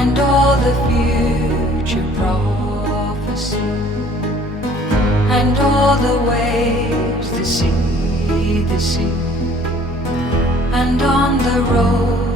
and all the future prophecy, and all the waves, the sea, and on the road